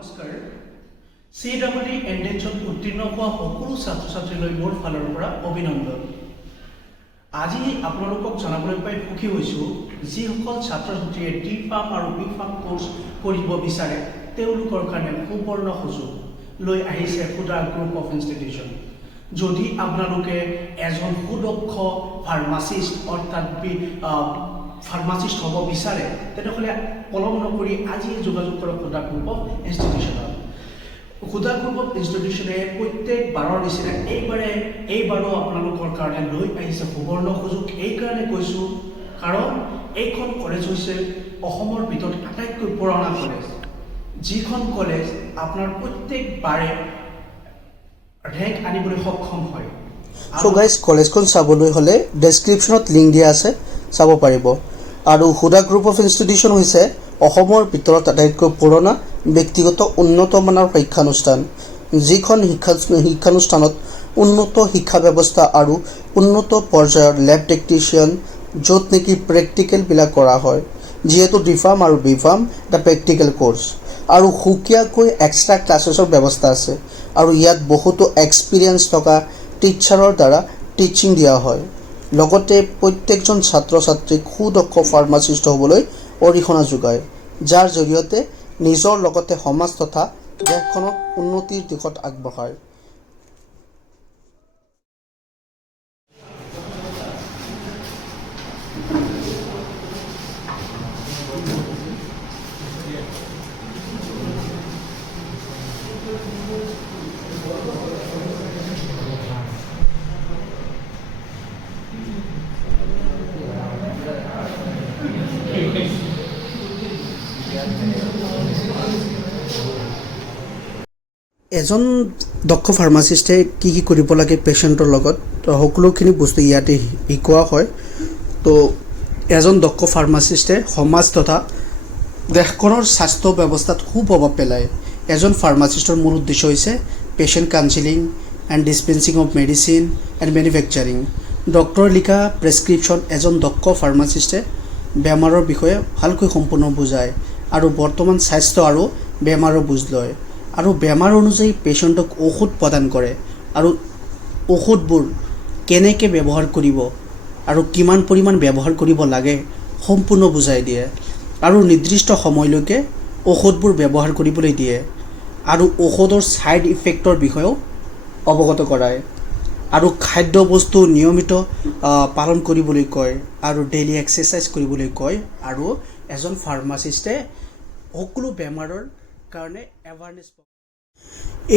নমস্কাৰ CEE এন্ট্ৰেন্সত উত্তীৰ্ণ হোৱা সকলো ছাত্ৰ ছাত্ৰীলৈ মোৰ ফালৰ পৰা অভিনন্দন। আজি আপোনালোকক জনাবলৈ পাই সুখী হৈছোঁ যিসকল ছাত্ৰ ছাত্ৰীয়ে D.Pharm আৰু B.Pharm কোৰ্চ কৰিব বিচাৰে তেওঁলোকৰ কাৰণে সুবৰ্ণ সুযোগ লৈ আহিছে হুদা গ্ৰুপ অফ ইনষ্টিটিউচন। যদি আপোনালোকে এজন সুদক্ষ ফাৰ্মাচিষ্ট অৰ্থাৎ ফাৰ্মাচিষ্ট হ'ব বিচাৰে তেনেহ'লে পলম নকৰি আজি যোগাযোগ কৰক হুদা গ্ৰুপ অফ ইনষ্টিটিউচনত। হুদা গ্ৰুপ অফ ইনষ্টিটিউচনে প্ৰত্যেকবাৰৰ নিচিনা এইবাৰো আপোনালোকৰ কাৰণে লৈ আহিছে সুবৰ্ণ সুযোগ। এইকাৰণে কৈছোঁ কাৰণ এইখন কলেজ হৈছে অসমৰ ভিতৰত আটাইতকৈ পুৰণা কলেজ, যিখন কলেজ আপোনাৰ প্ৰত্যেকবাৰে ৰেংক আনিবলৈ সক্ষম হয়। সো গাইজ কলেজখন চাবলৈ হ'লে ডেছক্ৰিপশ্যনত লিংক দিয়া আছে, চাব পাৰিব। আৰু হুদা গ্ৰুপ অফ ইনষ্টিটিউচন হৈছে অসমৰ ভিতৰত আটাইতকৈ পুৰণা ব্যক্তিগত উন্নতমানৰ শিক্ষানুষ্ঠান, যিখন শিক্ষানুষ্ঠানত উন্নত শিক্ষা ব্যৱস্থা আৰু উন্নত পৰ্যায়ৰ লেব টেকনিচিয়ান, য'ত নেকি প্ৰেক্টিকেলবিলাক কৰা হয়। যিহেতু D.Pharm আৰু B.Pharm এটা প্ৰেক্টিকেল কোৰ্চ আৰু সুকীয়াকৈ এক্সট্ৰা ক্লাছেছৰ ব্যৱস্থা আছে আৰু ইয়াত বহুতো এক্সপিৰিয়েঞ্চ থকা টিচাৰৰ দ্বাৰা টিচিং দিয়া হয়। লগতে প্ৰত্যেকজন ছাত্ৰ ছাত্ৰীক সুদক্ষ ফাৰ্মাচিষ্ট হ'বলৈ অৰিহণা যোগায়, যাৰ জৰিয়তে নিজৰ লগতে সমাজ তথা দেশখনক উন্নতিৰ দিশত আগবঢ়ায়। এজন দক্ষ ফাৰ্মাচিষ্টে কি কৰিব লাগে পেচেণ্টৰ লগত সকলোখিনি বস্তু ইয়াতে শিকোৱা হয়। তো এজন দক্ষ ফাৰ্মাচিষ্টে সমাজ তথা দেশখনৰ স্বাস্থ্য ব্যৱস্থাত সুপ্ৰভাৱ পেলায়। এজন ফাৰ্মাচিষ্টৰ মূল উদ্দেশ্য হৈছে patient counselling and dispensing of medicine and manufacturing. ডক্টৰে লিখা প্ৰেছক্ৰিপশ্যন এজন দক্ষ ফাৰ্মাচিষ্টে বেমাৰৰ বিষয়ে ভালকৈ সম্পূৰ্ণ বুজায় আৰু বৰ্তমান স্বাস্থ্য আৰু বেমাৰৰ বুজ লয় আৰু বেমাৰ অনুযায়ী পেচেণ্টক ঔষধ প্ৰদান কৰে আৰু ঔষধবোৰ কেনেকৈ ব্যৱহাৰ কৰিব আৰু কিমান পৰিমাণ ব্যৱহাৰ কৰিব লাগে সম্পূৰ্ণ বুজাই দিয়ে আৰু নিৰ্দিষ্ট সময়লৈকে ঔষধবোৰ ব্যৱহাৰ কৰিবলৈ দিয়ে আৰু ঔষধৰ ছাইড ইফেক্টৰ বিষয়েও অৱগত কৰায় আৰু খাদ্যবস্তু নিয়মিত পালন কৰিবলৈ কয় আৰু ডেইলি এক্সাৰচাইজ কৰিবলৈ কয়। আৰু এজন ফাৰ্মাচিষ্টে সকলো বেমাৰৰ কাৰণে এৱাৰনেছ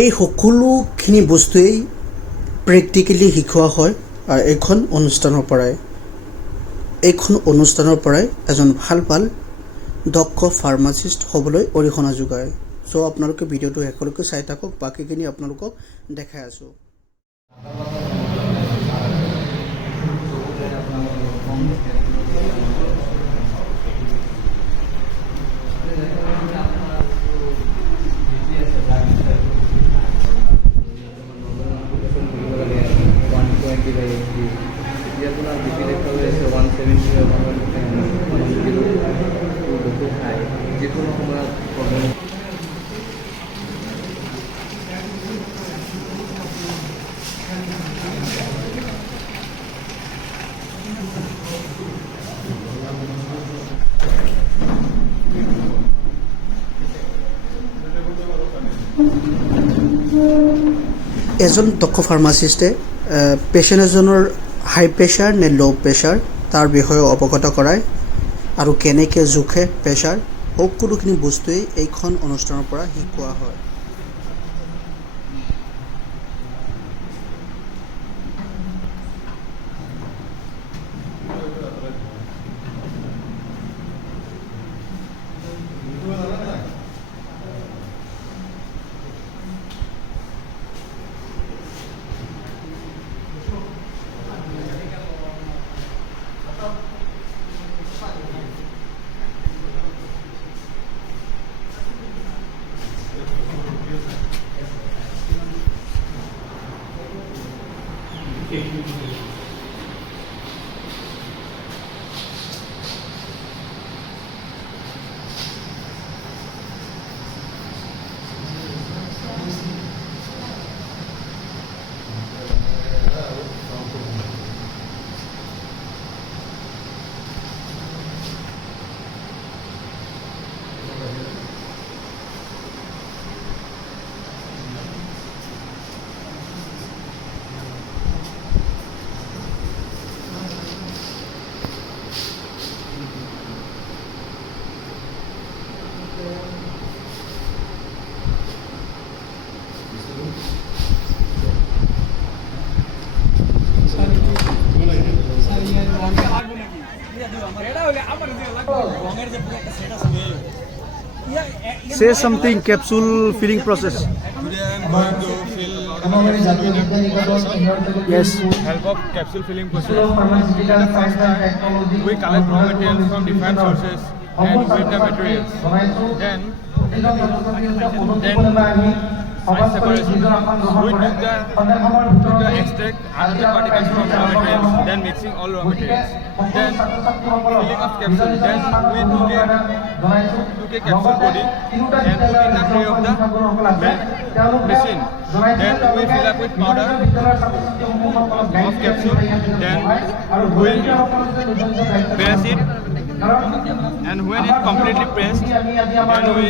এই সকলোখিনি বস্তুৱেই প্ৰেক্টিকেলি শিকোৱা হয়। এইখন অনুষ্ঠানৰ পৰাই এজন ভাল দক্ষ ফাৰ্মাচিষ্ট হ'বলৈ অৰিহণা যোগায়। চ' আপোনালোকে ভিডিঅ'টো শেষলৈকে চাই থাকক, বাকীখিনি আপোনালোকক দেখাই আছোঁ। এজন দক্ষ ফাৰ্মাচিষ্টে পেচেণ্ট এজনৰ হাই প্ৰেছাৰ নে ল' প্ৰেছাৰ তাৰ বিষয়ে অৱগত কৰায় আৰু কেনেকৈ জোখে প্ৰেছাৰ, সকলোখিনি বস্তুৱেই এইখন অনুষ্ঠানৰ পৰা শিকোৱা হয়। say something capsule filling process. Today I am going to fill capsule filling Yes. help of capsule filling process. For the first time, we collect raw materials from different sources and weigh the materials. Then size separation. We took the extract other particles from raw materials, then mixing all raw materials. Then filling of capsule. Then we took a capsule body and put in the tray of the machine. Then we fill up with powder of capsule. Then we press it. And when it's completely pressed, then we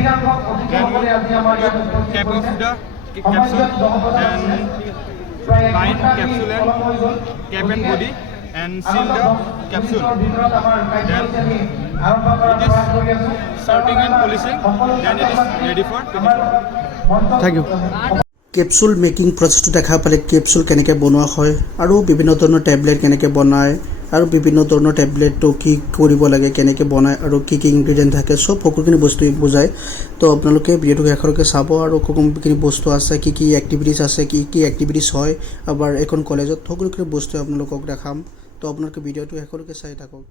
cap off the capsule, then bind capsule and cap and body and seal the capsule. Then it is sorting and polishing, then it is ready for finishing. Thank you. Capsule making প্ৰচেছটো দেখা পালে capsule কেনেকৈ বনোৱা হয় আৰু বিভিন্ন ধৰণৰ tablet কেনেকৈ বনায় আৰু বিভিন্ন ধৰণৰ টেবলেটটো কি কৰিব লাগে কেনেকৈ বনায় আৰু কি কি ইনগ্ৰিডিয়েণ্ট থাকে চব সকলোখিনি বস্তু বুজায় তো আপোনালোকে ভিডিঅ'টো শেষলৈকে চাব আৰু কোনখিনি বস্তু আছে কি কি এক্টিভিটিছ আছে কি কি এক্টিভিটিছ হয় আবাৰ এখন কলেজত সকলোখিনি বস্তু আপোনালোকক দেখাম তো আপোনালোকে ভিডিঅ'টো শেষলৈকে চাই থাকক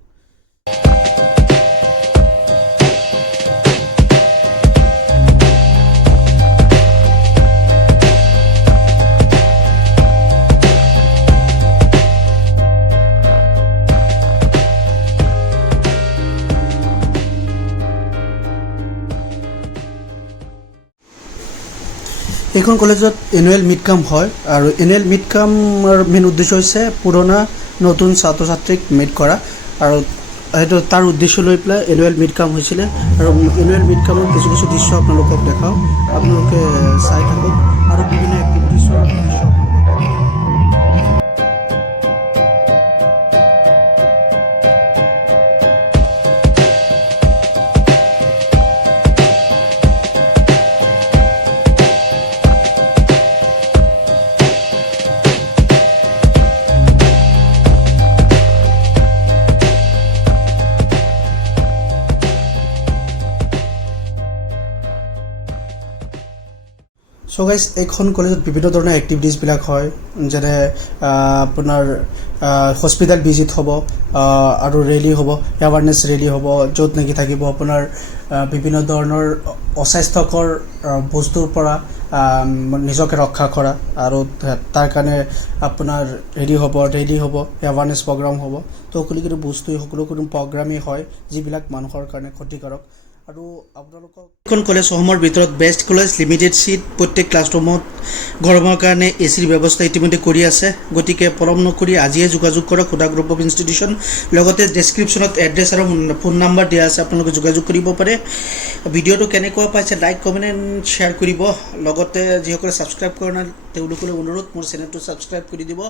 এইখন কলেজত এনুৱেল মিড কাম হয় আৰু এনুৱেল মিড কামৰ মেইন উদ্দেশ্য হৈছে পুৰণা নতুন ছাত্ৰ ছাত্ৰীক মিট কৰা আৰু সেইটো তাৰ উদ্দেশ্য লৈ পেলাই এনুৱেল মিড কাম হৈছিলে আৰু এনুৱেল মিড কামৰ কিছু কিছু দৃশ্য আপোনালোকক দেখাওঁ আপোনালোকে চাই থাকক আৰু বিভিন্ন এক্টিভিটিছৰ দৃশ্য So guys, এইখন কলেজত বিভিন্ন ধৰণৰ এক্টিভিটিছবিলাক হয় যেনে আপোনাৰ হস্পিটেল ভিজিট হ'ব আৰু ৰেলী হ'ব এৱাৰনেছ ৰেলী হ'ব য'ত নেকি থাকিব আপোনাৰ বিভিন্ন ধৰণৰ অস্বাস্থ্যকৰ বস্তুৰ পৰা নিজকে ৰক্ষা কৰা আৰু তাৰ কাৰণে আপোনাৰ ৰেলী হ'ব এৱাৰনেছ প্ৰগ্ৰাম হ'ব তো সকলোখিনি বস্তু সকলোখিনি প্ৰগ্ৰামেই হয় যিবিলাক মানুহৰ কাৰণে ক্ষতিকাৰক আৰু আপোনালোকক এখন কলেজসমূহৰ ভিতৰত বেষ্ট কলেজ লিমিটেড সিট প্ৰত্যেক ক্লাছৰুমত গৰমৰ কাৰণে এচিৰ ব্যৱস্থা ইতিমধ্যে কৰি আছে গতিকে পলম নকৰি আজিয়ে যোগাযোগ কৰক খুদা গ্ৰুপ অফ ইনষ্টিটিউশ্যন লগতে ডেছক্ৰিপশ্যনত এড্ৰেছ আৰু ফোন নম্বৰ দিয়া আছে আপোনালোকে যোগাযোগ কৰিব পাৰে ভিডিঅ'টো কেনেকুৱা পাইছে লাইক কমেণ্ট এণ্ড শ্বেয়াৰ কৰিব লগতে যিসকলে ছাবস্ক্ৰাইব কৰা নাই তেওঁলোকলৈ অনুৰোধ মোৰ চেনেলটো ছাবস্ক্ৰাইব কৰি দিব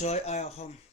জয় আই অসম